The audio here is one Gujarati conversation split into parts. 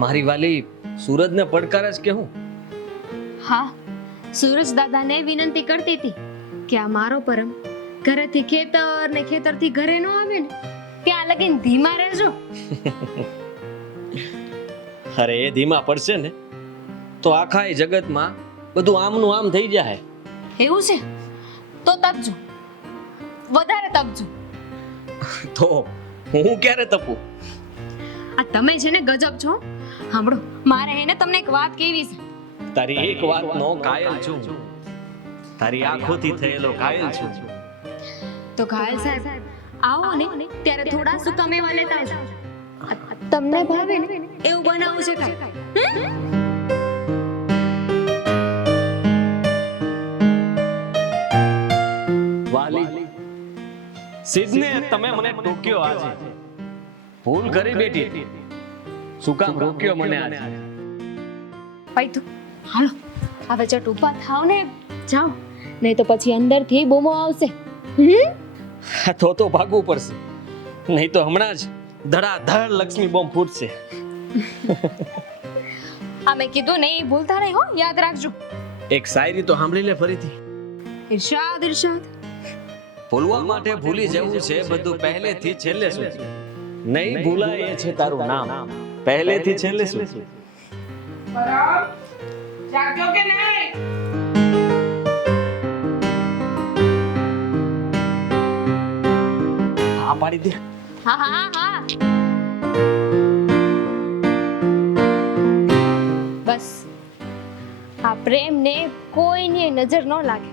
મારી વાલી સૂરજને પડકાર જ કે હું? હા, સૂરજ દાદાને વિનંતી કરતી હતી કે આ મારો પરમ ઘરેથી ખેતર ને ખેતરથી ઘરે ન આવે ને ત્યાં લગીને ધીમા રહેજો. અરે એ ધીમા પડશે ને તો આખા એ જગતમાં બધું આમનું આમ થઈ જાય. એવું છે તો તપજો, વધારે તપજો. તો હું ક્યારે તપું? આ તમે છે ને ગજબ છો. સાંભળો, મારે એને તમને એક વાત કહેવી છે. તારી એક વાતનો કાયલ છું. તારી આંખોથી થયેલો કાયલ છું. તો ઘાયલ સાહેબ આવો ને ત્યારે થોડા સૂકા મેવા લેતા આવજો. તમને ભાવે ને એવું બનાવું છે કાંઈ? વાલી સિદ્ધને તમે મને ટોક્યો આજે. ભૂલ કરી બેઠી. શું કામ રોક્યો મને આજે? ભાઈ તો હાલો હવે ચટ ઊભા થાવ ને જાઓ, નહીં તો પછી અંદરથી બૂમો આવશે. તો ભાગવું પડશે, નહીં તો હમણાં જ ધડાધડ લક્ષ્મી બોમ્બ ફૂટશે. આ મેં કીધું નહીં, ભૂલતા નહીં હો, યાદ રાખજો. એક શાયરી તો સાંભળી લે ફરીથી. ઇરશાદ ઇરશાદ. ભૂલવા માટે ભૂલી જવું છે બધું પહેલેથી છેલ્લે સુધી. નહીં ભૂલાય એ છે તારું નામ પહેલેથી છેલ્લે સુધી. પરમ જાગ્યો કે નહીં? હા પાડી દે. હા હા હા. બસ આ પ્રેમને કોઈની નજર ન લાગે.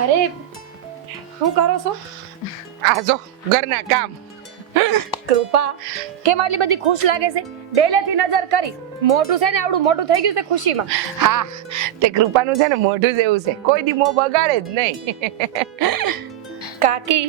અરે શું કરો છો? આ જો ઘરના કામ. કૃપા કેમ આટલી બધી ખુશ લાગે છે? ડેલેથી નજર કરી, મોઢું છે ને આવડું મોટું થઈ ગયું છે ખુશીમાં. હા, તે કૃપાનું છે ને મોઢું જ એવું છે, કોઈ દી મોં બગાડે જ નહીં. કાકી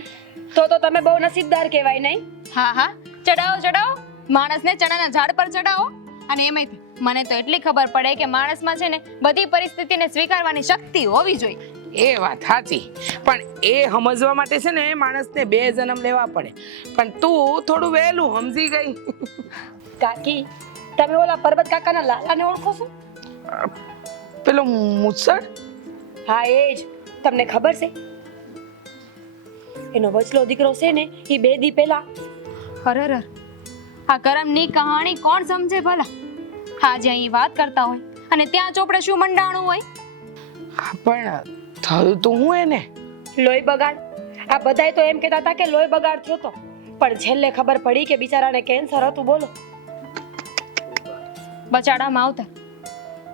તો તમે બહુ નસીબદાર કહેવાય નહીં? હા હા, ચડાવો ચડાવો, માણસને ચણાના ઝાડ પર ચડાવો. અને એમાંય મને તો એટલી ખબર પડે કે માણસમાં છે ને બધી પરિસ્થિતિને સ્વીકારવાની શક્તિ હોવી જોઈએ. એ વાત સાચી, પણ એ સમજવા માટે છે ને માણસને 2 જન્મ લેવા પડે. પણ તું થોડું વહેલું સમજી ગઈ. કાકી તમે ઓલા પરબત કાકાના લાલાને ઓળખો છો? પેલો મુસળ? હા એ જ. તમને ખબર છે એનો વચલો દીકરો છે ને એ 2 દી પહેલા હરર, આ કરમની કહાણી કોણ સમજે ભલા? આજે અહીં વાત કરતા હોય અને ત્યાં ચોપડે શું મંડાણું હોય. પણ થયું તો હું એને લોહી બગાડ. આ બધાય તો એમ કહેતા હતા કે લોહી બગાડ થયો તો, પણ છેલ્લે ખબર પડી કે બિચારાને કેન્સર હતું. બોલો. બચાડા માવતર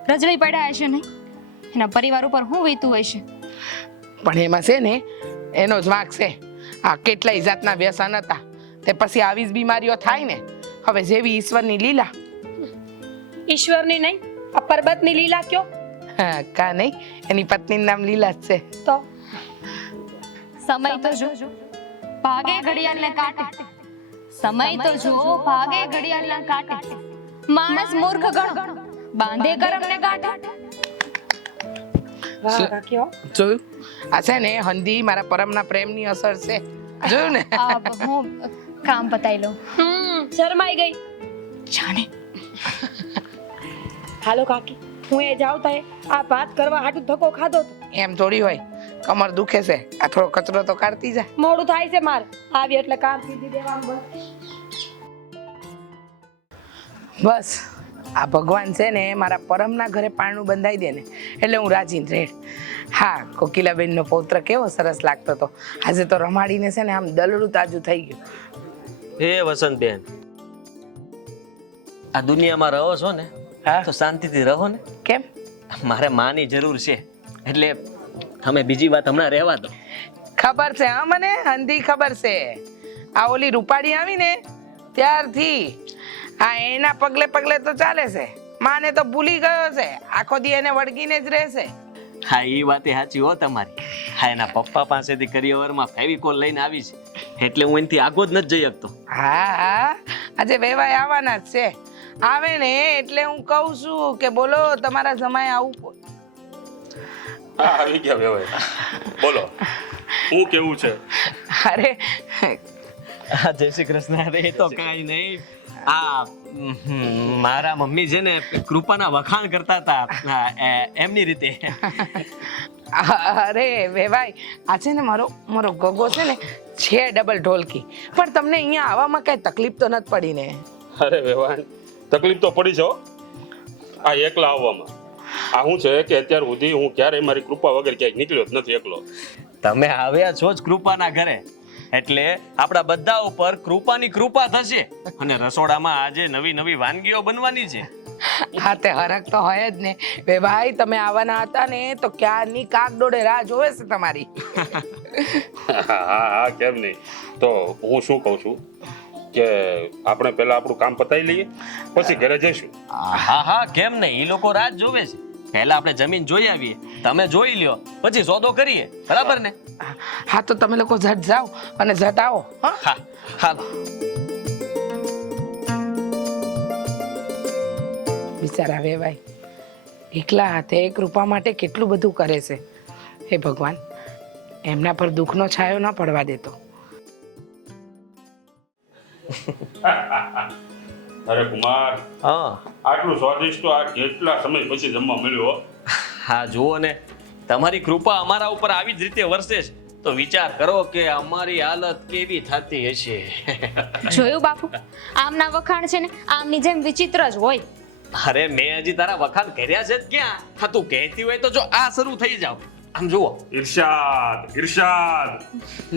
રજળી પડ્યા હશે નહીં, એના પરિવાર ઉપર શું વીતું હશે. પણ એમાં છે ને એનો જ વાંક છે. આ કેટલાય જાતના વ્યસન હતા, તે પછી આવી જ બીમારીઓ થાય ને. હવે જેવી ઈશ્વરની લીલા. ઈશ્વરની નહીં, આ પરબતની લીલા કયો. હા, કા નહીં, એની પત્નીનું નામ લીલા જ છે. તો સમય તો જો ભાગે ઘડિયાળને કાંટે. સમય તો જો ભાગે ઘડિયાળના કાંટે. માણસ મૂર્ખ ગણો, બાંધે કરમને ગાંઠે. વાહ કાકી હો. જોયું? આ છે ને હંધી મારા પરમના પ્રેમની અસર છે. જોયું ને? હું કામ પતાઈ લઉં. શરમાઈ ગઈ. જાણે હાલો કાકી, હું એ જાઉં તાય આ વાત કરવા હાટું ધક્કો ખાધો તો. એમ થોડી હોય, કમર દુખે છે, આ થોડો કચરો તો કાઢતી જા. મોડું થાય છે માર. આવી એટલે કામ સીધી દેવાનું બસ. બસ આ ભગવાન છે ને મારા પરમના ઘરે પારણું બંધાઈ દે ને એટલે હું રાજીન રેડ. હા, કોકિલાબેનનો પૌત્ર કેવો સરસ લાગતો હતો. આજે તો રમાડીને છે ને આમ દલડું તાજું થઈ ગયું. હે વસંતબેન, આ દુનિયામાં રહો છો ને હા તો શાંતિથી રહો ને. કેમ? મારે માની જરૂર છે, એટલે તમે બીજી વાત હમણાં રહેવા દો. ખબર છે હા મને, હંધી ખબર છે. આ ઓલી રૂપાડી આવી ને ત્યારથી આ એના પગલે પગલે તો ચાલે છે. માને તો ભૂલી ગયો છે, આખો દી એને વળગીને જ રહેશે. હા, એ વાત સાચી હો તમારી. હા, એના પપ્પા પાસેથી કરિયરમાં ફેવિકોલ લઈને આવી છે, એટલે હું એનાથી આગો જ નથી જઈ શકતો. હા હા, આજે વેવાય આવવાના જ છે. આવે ને એટલે હું કહું છું કે બોલો તમારા જમાઈ આવું હા આવી ગયા વેવાઈ બોલો હું કેવું છે અરે જય શ્રી કૃષ્ણ. અરે એ તો કાંઈ નહીં. મારા મમ્મી છે ને કૃપાના વખાણ કરતા હતા એમની રીતે. અરે વેવાઈ આ છે ને મારો ગોગો છે ને છે ડબલ ઢોલકી, પણ તમને અહીંયા આવવામાં કઈ તકલીફ તો નથી પડી ને? અરે વેવાઈ તકલીફ તો પડી છે હો. આ એકલા આવવામાં આ શું છે કે અત્યાર સુધી હું ક્યારેય મારી કૃપા વગર ક્યાંય નીકળ્યો જ નથી એકલો. તમે આવ્યા છો જ કૃપાના ઘરે એટલે આપણા બધા ઉપર કૃપાની કૃપા થશે. અને રસોડામાં આજે નવી નવી વાનગીઓ બનવાની છે. હા તે હરખ તો હોય જ ને વેવાઈ. તમે આવવાના હતા ને તો ક્યારની કાગડોળે રાહ જોવે છે તમારી. હા કેમ નહીં. તો હું શું કહું છું કે આપણે પહેલા આપણું કામ પતાવી લઈએ પછી ઘરે જઈશું. હા કેમ નહીં, એ લોકો રાત જોવે છે. પહેલા આપણે જમીન જોઈ આવીએ, તમે જોઈ લ્યો, પછી સોદો કરીએ. બરાબર ને? હા તો તમે લોકો ઝટ જાઓ અને ઝટ આવો. હા હાલો. બિચારા વેવાઈ એકલા હાથે કૃપા માટે કેટલું બધું કરે છે. હે ભગવાન, એમના પર દુઃખનો છાયો ના પડવા દેતો. અરે કુમાર હા આટલું સ્વાદિષ્ટ તો આ કેટલા સમય પછી જમવા મળ્યો. હા જુઓ ને, તમારી કૃપા અમારા ઉપર આવી જ રીતે વરસે છે તો વિચાર કરો કે અમારી હાલત કેવી થતી હશે. જોયું બાપુ, આમના વખાણ છે ને આમની જેમ વિચિત્ર જ હોય. અરે મેં હજી તારા વખાણ કર્યા છે જ ક્યાં? હા તું કહેતી હોય તો જો આ શરૂ થઈ જાવ. આમ જુઓ. ઈર્ષાદ ઈર્ષાદ.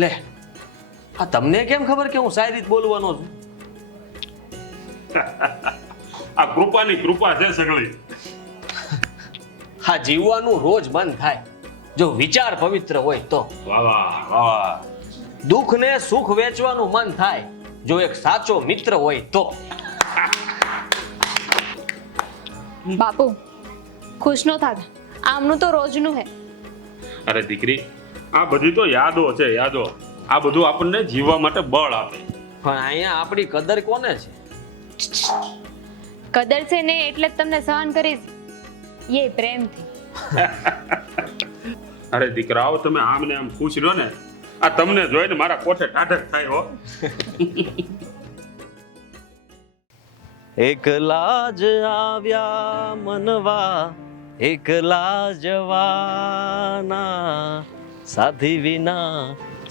લે આ તમને કેમ ખબર કે હું સારી રીતે બોલવાનો છું? આ કૃપાની કૃપા છે સગળી. હા જીવવાનું રોજ મન થાય જો વિચાર પવિત્ર હોય તો. વાહ વાહ વાહ. દુઃખ ને સુખ વેચવાનું મન થાય જો એક સાચો મિત્ર હોય તો. બાપુ ખુશ નો થતા, આમનું તો રોજનું હે. અરે દીકરી આ બધી તો યાદો છે યાદો. આ બધું આપણને જીવવા માટે બળ આપે. પણ અહીંયા આપણી કદર કોને છે? કદર છે ને એટલે જ તમને સહન કરીશ, એ પ્રેમથી. અરે દીકરાઓ તમે આમ ને આમ ખુશ રહ્યો ને આ તમને જોઈને મારા કોઠે ટાઢક થાય હો. એકલા જ આવ્યા મનવા એકલા જવાના, સાથી વિના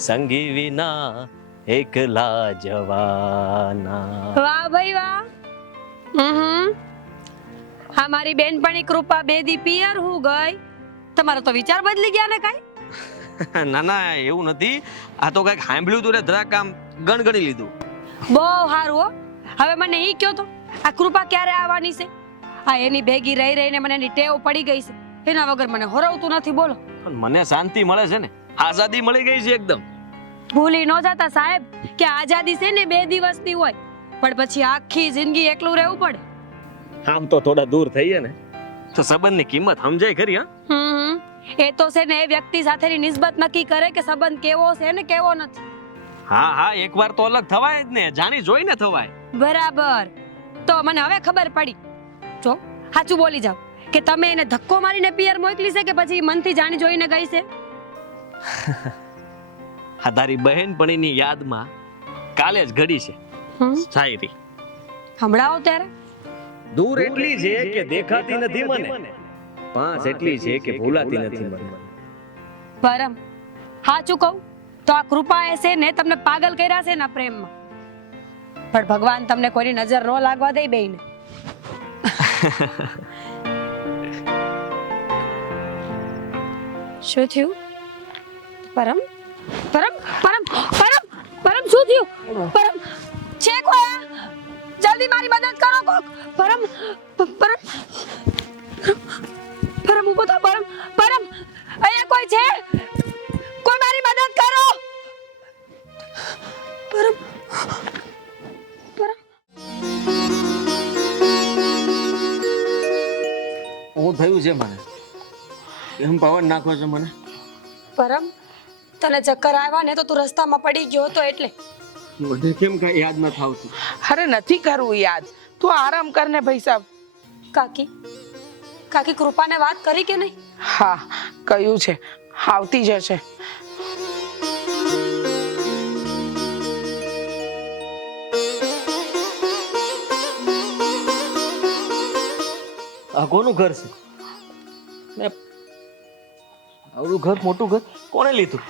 સંગી વિના એકલા જવાના. વાહ ભાઈ વાહ. હા મારી બેનપણી કૃપા બેદી પિયર હું ગઈ. તમારો તો વિચાર બદલી ગયા ને કાઈ? ના ના એવું નથી. આ તો કઈક સાંભળ્યું તું રે જરાક આમ ગણગણી લીધું. બહુ સારું હો. હવે મને ઈ કયો તો આ કૃપા ક્યારે આવવાની છે? આ એની ભેગી રહી રહીને મને એની ટેવ પડી ગઈ છે. એના વગર મને હોરવતું નથી. બોલો. પણ મને શાંતિ મળે છે ને, આઝાદી મળી ગઈ છે એકદમ. ભૂલી ન જાતા સાહેબ કે આઝાદી છે ને 2 દિવસની હોય, પણ પછી આખી જિંદગી એકલું રહેવું પડે. આમ તો થોડા દૂર થઈએ ને તો સંબંધની કિંમત સમજાય ખરી. હા એ તો છે ને એ વ્યક્તિ સાથેની નિસ્બત નક્કી કરે કે સંબંધ કેવો છે ને કેવો નથી. હા એકવાર તો અલગ થવાય જ ને, જાણી જોઈને થવાય. બરાબર. તો મને હવે ખબર પડી. જો સાચું બોલી જાવ કે તમે એને ધક્કો મારીને પિયર મોકલી છે કે પછી મનથી જાણી જોઈને ગઈ છે? આ તારી બહેનપણીની યાદમાં કાલે જ ઘડી છે શાયરી. સંભળાવો ત્યારે. દૂર એટલી છે કે દેખાતી નથી મને, પાંચ એટલી છે કે ભૂલાતી નથી મને. પરમ સાચું કહું તો આ કૃપા એ છે ને તમને પાગલ કર્યા છે ના પ્રેમમાં. પણ ભગવાન તમને કોઈની નજર ન લાગવા દે બેયને. શું થયું? પરમ પરમ પરમ પરમ પરમ શું થયું? પરમ છે કોઈ? જલ્દી મારી મદદ કરો કોક. પરમ પરમ પરમ ઉભો થા. પરમ પરમ અહીંયા કોઈ છે? કોઈ મારી મદદ કરો. પરમ પરમ હું થયું છે મને? એમ પવન નાખો છો મને? પરમ તને ચક્કર આવ્યા ને તો તું રસ્તામાં પડી ગયો હતો એટલે. મને કેમ કઈ યાદ ન થાવતું? અરે નથી કરવું યાદ, તું આરામ કર ને ભાઈ સાહેબ. કાકી કાકી કૃપાને વાત કરી કે નહીં? હા, કયું છે, આવતી જશે. આ કોનું ઘર છે ને? આવડું ઘર, મોટું ઘર કોને લીધું?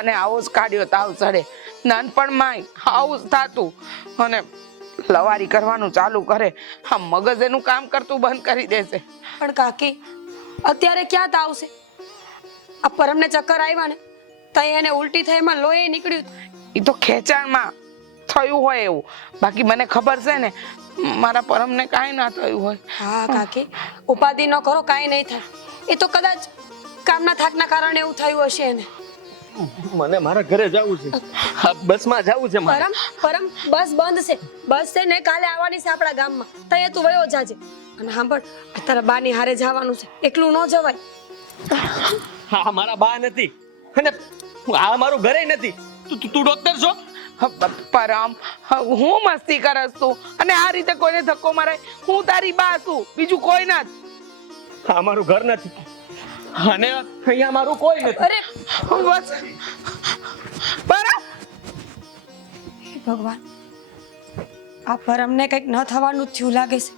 અને આવો જ કાઢ્યો તાવ ચડે. નાનપણમાં આવું જ થાતું. અને લવારી કરવાનું ચાલુ કરે, આ મગજ એનું કામ કરતું બંધ કરી દેશે. પણ કાકી અત્યારે ક્યાં તાવ છે? આ પરમને ચક્કર આવ્યા ને તઈ એને ઉલટી થઈ એમાં લોહી નીકળ્યું. એ તો ખેંચાણમાં થયું હોય એવું. બાકી મને ખબર છે ને, મારા પરમને કાંઈ ના થયું હોય. હા કાકી, ઉપાધિ ન કરો, કાંઈ નહીં થાય. એ તો કદાચ કામના થાકના કારણે એવું થયું હશે એને. મને મારા ઘરે જવું છે, આ બસમાં જવું છે મારે. પરમ બસ બંધ છે. બસ છે ને કાલે આવવાની છે આપણા ગામમાં. તઈ તું વયો જાજે. અને સાંભળ, તારા બાની હારે જવાનું છે, એકલું ન જવાય. હા, મારા બા નથી અને આ મારું ઘરે નથી. તું ડોક્ટર છો? પરમ, હું મસ્તી કરસ તું, અને આ રીતે કોઈને ધક્કો મરાય? હું તારી બા છું, બીજું કોઈ ના. આ મારું ઘર નથી અને અહીંયા મારું કોઈ નથી. અરે બસ પરમ, ભગવાન, આ પરમને કંઈક ન થવાનું જ થયું લાગે છે.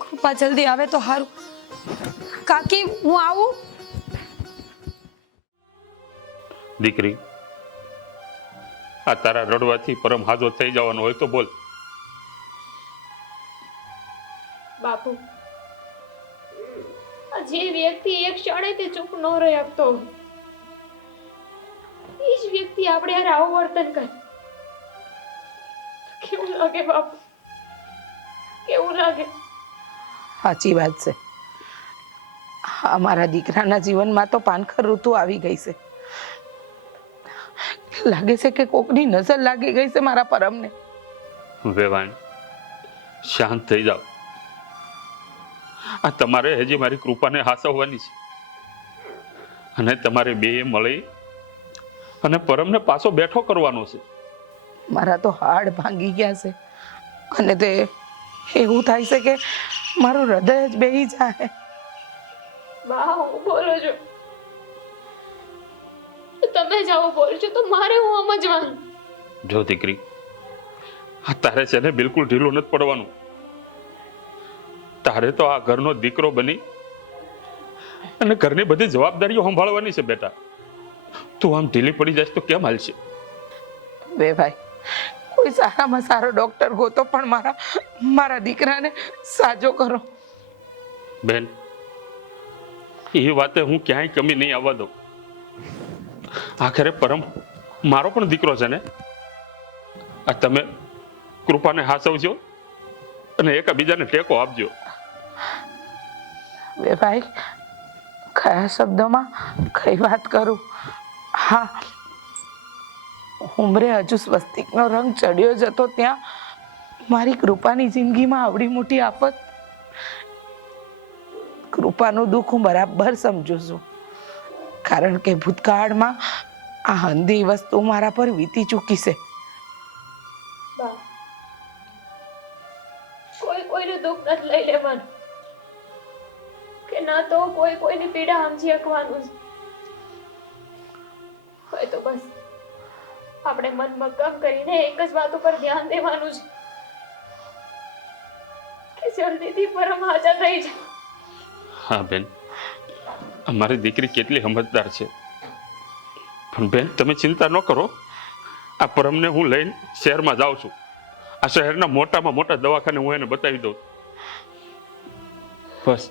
કૃપા જલ્દી આવે તો સારું. કાકી હું આવું? દીકરી, આ તારા રડવાથી પરમ હાજો થઈ જવાનો હોય તો બોલ. બાપુ, જે વ્યક્તિ એક ક્ષણે તે ચૂપ ન રહી આપતો એ જ વ્યક્તિ આપણે યાર આવું વર્તન કરે, કેવું લાગે બાપુ? કેવું લાગે? સાચી વાત છે. અમારા દીકરાના જીવનમાં તો પાનખર ઋતુ આવી ગઈ છે. લાગે છે કે કોકની નજર લાગી ગઈ છે મારા પરમને. વેવાણ, શાંત થઈ જાઓ. આ તમારે હજી મારી કૃપાને હાસવવાની છે અને તમારે બે મળી અને પરમને પાછો બેઠો કરવાનો છે. મારા તો હાડ ભાંગી ગયા છે અને તે એવું થાય છે કે મારું હૃદય જ બેહી જાય. બા, હું બોલો છો, તમે જાઓ બોલો છો તો મારે હું સમજવાનું. જો દીકરી, આ તારે છે ને બિલકુલ ઢીલું નથી પડવાનું. તારે તો આ ઘરનો દીકરો બની અને ઘરની બધી જવાબદારીઓ સંભાળવાની છે બેટા. તું આમ ઢીલી પડી જાય તો કેમ હાલશે? બે ભાઈ, કોઈ સારામાં સારો ડોક્ટર ગોતો પણ મારા દીકરાને સાજો કરો. બેન, એ વાતે હું ક્યાંય કમી નહીં આવવા દઉં. આખરે પરમ મારો પણ દીકરો છે ને. આ તમે કૃપાને હાસવજો અને એકબીજાને ટેકો આપજો. બે ભાઈ, કયા શબ્દોમાં કઈ વાત કરું? હા, ઉમરે હજુ સ્વસ્તિકનો રંગ ચડ્યો જતો ત્યાં મારી કૃપાની જિંદગીમાં આવડી મોટી આફત. કૃપાનું દુઃખ હું બરાબર સમજુ છું, કારણ કે ભૂતકાળમાં આ હંધી વસ્તુ મારા પર વીતી ચૂકી છે. બા, કોઈ કોઈનું દુઃખ નથી લઈ લેવાનું કે ના તો કોઈ કોઈની પીડા સમજી શકવાનું છે. હોય તો બસ આપણે મન મક્કમ કરીને એક જ વાત ઉપર ધ્યાન દેવાનું છે કે જલ્દીથી પરમ હાજર થઈ જાય. હા બેન, અમારી દીકરી કેટલી સમજદાર છે. પણ બેન, તમે ચિંતા ન કરો. આ પરમને હું લઈને શહેરમાં જાઉં છું. આ શહેરના મોટામાં મોટા દવાખાને હું એને બતાવી દઉં. બસ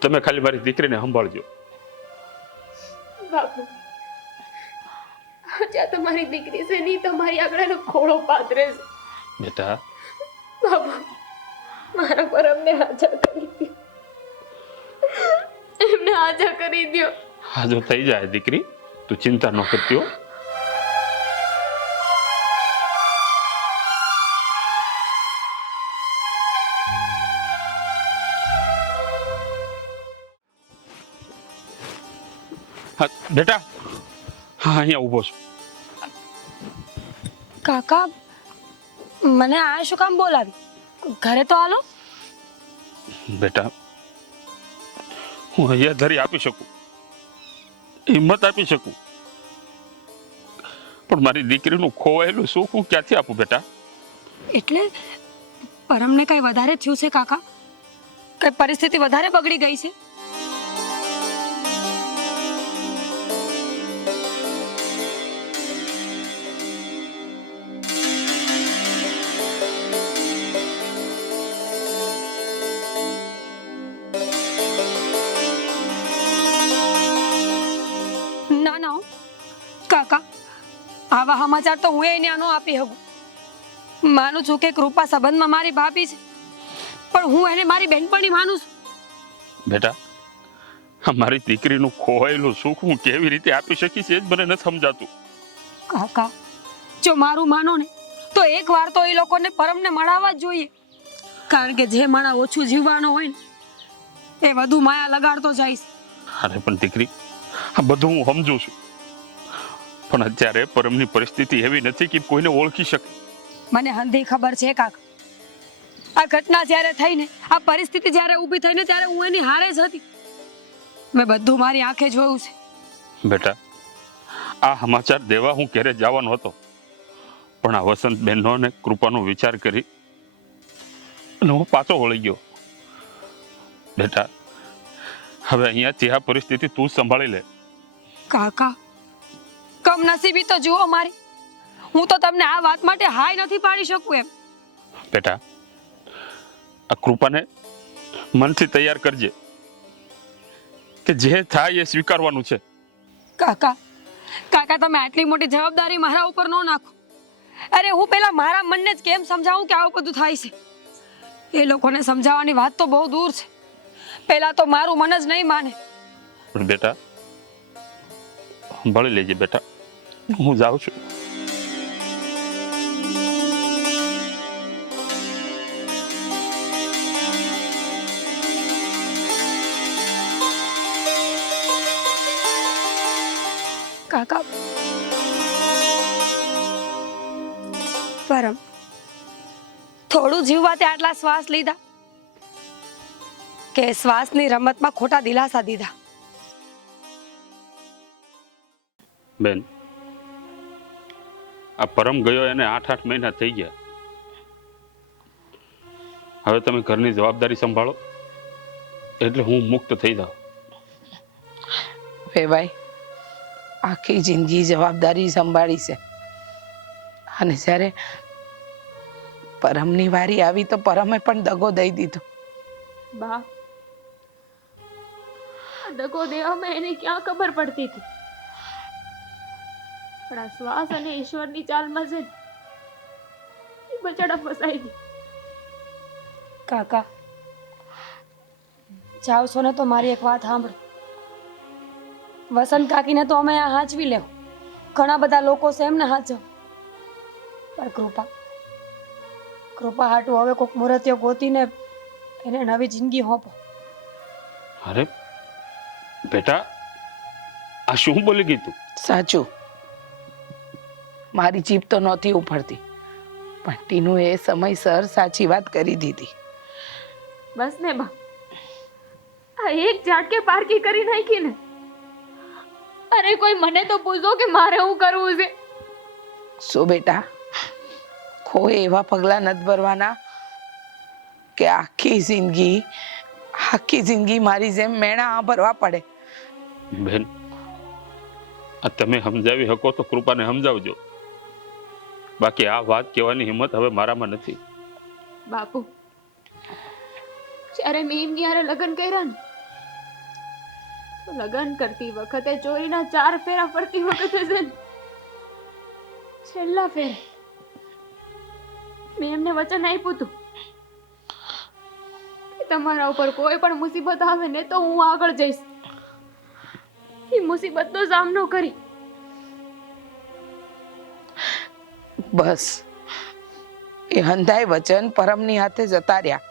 તમે ખાલી મારી દીકરીને સંભાળજો. બાપુ, જ્યાં તમારી દીકરી છે નહીં તમારી આગળ ખોળો પાથરે છે. બેટા, બાપુ, મારા પરમને હાજર કરી દો, એમને હાજર કરી દો. હાજો થઈ જાય દીકરી, તું ચિંતા ન કરતી હો. હા બેટા, હા અહીંયા ઊભો છું. કાકા મને આ શું કામ બોલાવી? ઘરે તો હાલો. બેટા, હું અહીંયા ધરી આપી શકું, હિંમત આપી શકું, પણ મારી દીકરીનું ખોવાયેલું સુખ હું ક્યાંથી આપું બેટા? એટલે પરમને કઈ વધારે થયું છે કાકા? કઈ પરિસ્થિતિ વધારે બગડી ગઈ છે? ના ના હો. કાકા, આવા સમાચાર તો હું એને આનો આપી શકું. માનું છું કે કૃપા સંબંધમાં મારી ભાભી છે, પણ હું એને મારી બહેનપણી માનું છું. બેટા, મારી દીકરીનું ખોવાયેલું સુખ હું કેવી રીતે આપી શકીશ એ જ મને નથી સમજાતું. કાકા, જો મારું માનો ને તો એક વાર તો એ લોકોને પરમને મળાવવા જ જોઈએ. કારણ કે જે માણા ઓછું જીવવાનો હોય ને એ વધુ માયા લગાડતો જાય છે. અરે પણ દીકરી, આ બધું હું સમજુ છું, પણ અત્યારે પરમની પરિસ્થિતિ એવી નથી કે કોઈને ઓળખી શકે. મને હંધી ખબર છે કાકા, આ ઘટના જ્યારે થઈ ને, આ પરિસ્થિતિ જ્યારે ઊભી થઈ ને, ત્યારે હું એની હારે જ હતી. મેં બધું મારી આંખે જોયું છે. બેટા, આ સમાચાર દેવા હું ઘરે જવાનો હતો, પણ આ વસંત બહેનનો ને કૃપાનો વિચાર કરી અને હું પાછો વળી ગયો. બેટા, હવે અહીંયાથી આ પરિસ્થિતિ તું જ સંભાળી લે. કાકા, કમનસીબી તો જુઓ મારી. હું તો તમને આ વાત માટે હાય નથી પાડી શકું એમ. બેટા, આ કૃપાને મનથી તૈયાર કરજે કે જે થાય એ સ્વીકારવાનું છે. કાકા, કાકા તમે આટલી મોટી જવાબદારી મારા ઉપર ન નાખો. અરે હું પેલા મારા મનને જ કેમ સમજાવું કે આવું બધું થાય છે? એ લોકોને સમજાવવાની વાત તો બહુ દૂર છે. પેલા તો મારું મન જ નહીં માને. પણ બેટા, સંભાળી લેજે બેટા, હું જાઉં છું. કાકા, પરમ થોડું જીવવા તે આટલા શ્વાસ લીધા કે શ્વાસની રમતમાં ખોટા દિલાસા દીધા? બેન, આ પરમ ગયો એને 8 મહિના થઈ ગયા. હવે તમે ઘરની જવાબદારી સંભાળો એટલે હું મુક્ત થઈ જાઉં. ભાઈ, આખી જિંદગી જવાબદારી સંભાળી છે, અને જ્યારે પરમની વારી આવી તો પરમે પણ દગો દઈ દીધો. બા, દગો દેવામાં એને ક્યાં ખબર પડતી હતી? પણ આ શ્વાસ અને ઈશ્વરની ચાલમાં છે એ બચાડા ફસાઈ ગઈ. કાકા, જાવ છો ને તો મારી એક વાત સાંભળો. વસંત કાકીને તો અમે આ હાંચવી લેવું, ઘણા બધા લોકો છે એમને હાંચવ, પણ કૃપા હાટું હવે કોઈક મુહૂર્ત્ય ગોતીને એને નવી જિંદગી હોપો. અરે બેટા, આ શું બોલી ગઈ તું? સાચું, મારી જીભ તો નહોતી ઉપડતી, પણ ટીનું એ સમયસર સાચી વાત કરી દીધી. બસ ને બા, આ એક ઝાટકે પારકી કરી નાખી ને. અરે કોઈ મને તો પૂછો કે મારે શું કરવું છે? શું બેટા, કોઈ એવા પગલા નથી ભરવાના કે આખી જિંદગી મારી જેમ મેણા ભરવા પડે? બેન, આ તમે સમજાવી શકો તો કૃપાને સમજાવજો, બાકી આ વાત કહેવાની હિંમત હવે મારામાં નથી. બાપુ, જ્યારે મેં એમની હારે લગ્ન કર્યા ને, તો લગ્ન કરતી વખતે ચોરીના 4 ફેરા ફરતી વખતે છે ને, છેલ્લા ફેરે મેં એમને વચન આપ્યું હતું કે તમારા ઉપર કોઈ પણ મુસીબત આવે ને તો હું આગળ જઈશ. એ મુસીબતનો સામનો કરી. બસ એ હંધાય વચન પરમની હાથે જતા રહ્યા.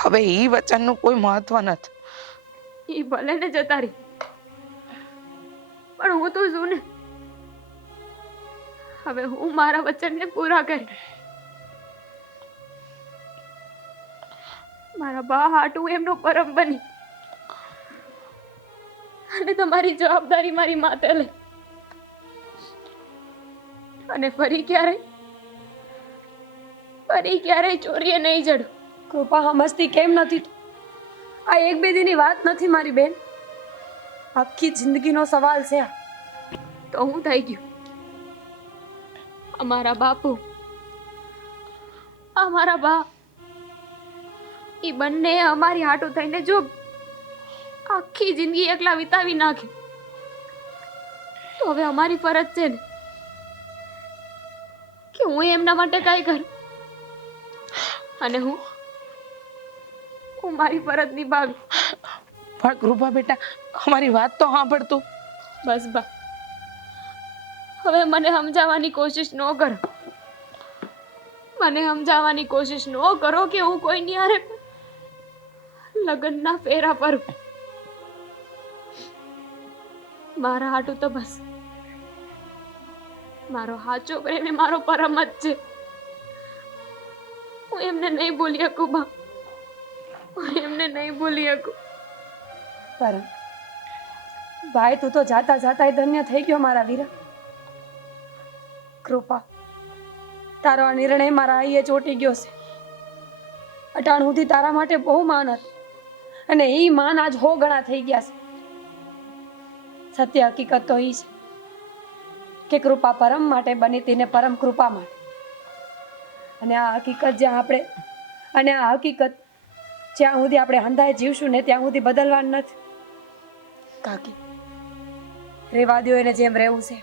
હવે એ વચનનું કોઈ મહત્વ નથી. એ ભલે ને જતા રહી, પણ હું તો છું ને. હવે હું મારા વચનને પૂરા કરી. મારા બા હાટું એમનો પરમ બની અને તમારી જવાબદારી મારી માથે લે અને ફરી ક્યારેય ચોરીએ નહીં જડું. કૃપા સમજતી કેમ નથી તું? આ એક બે દીની વાત નથી મારી બેન, આખી જિંદગીનો સવાલ છે આ. તો હું થઈ ગયું? અમારા બાપુ, અમારા બા, એ બંને અમારી હાટું થઈને જો આખી જિંદગી એકલા વિતાવી નાખી, તો હવે અમારી ફરજ છે ને કે હું એમના માટે કાંઈ કરું અને હું મારી ફરજ નિભાવી. પણ કૃપા બેટા, અમારી વાત તો સાંભળતું. બસ બા, હવે મને સમજાવવાની કોશિશ ન કરો. મને સમજાવવાની કોશિશ ન કરો કે હું કોઈની હારે લગ્નના ફેરા પર મારા હાટું તો બસ મારો સાચો પ્રેમ એ મારો પરમ જ છે. હું એમને નહીં ભૂલી શકું બા, હું એમને નહીં ભૂલી શકું. પરમ ભાઈ, તું તો જાતા જાતા ધન્ય થઈ ગયો મારા વીરા. કૃપા, તારો આ નિર્ણય મારા આઈએ ચોંટી ગયો છે. અટાણ સુધી તારા માટે બહુ માન હતું અને એ માન આજ હો ગણા થઈ ગયા છે. સત્ય હકીકત તો એ છે કે કૃપા પરમ માટે બની તેને પરમ કૃપા માટે. અને આ હકીકત જ્યાં સુધી આપણે હંધાય જીવશું ને ત્યાં સુધી બદલવાનું નથી. કાકી, રેવા દ્યો એને જેમ રહેવું છે.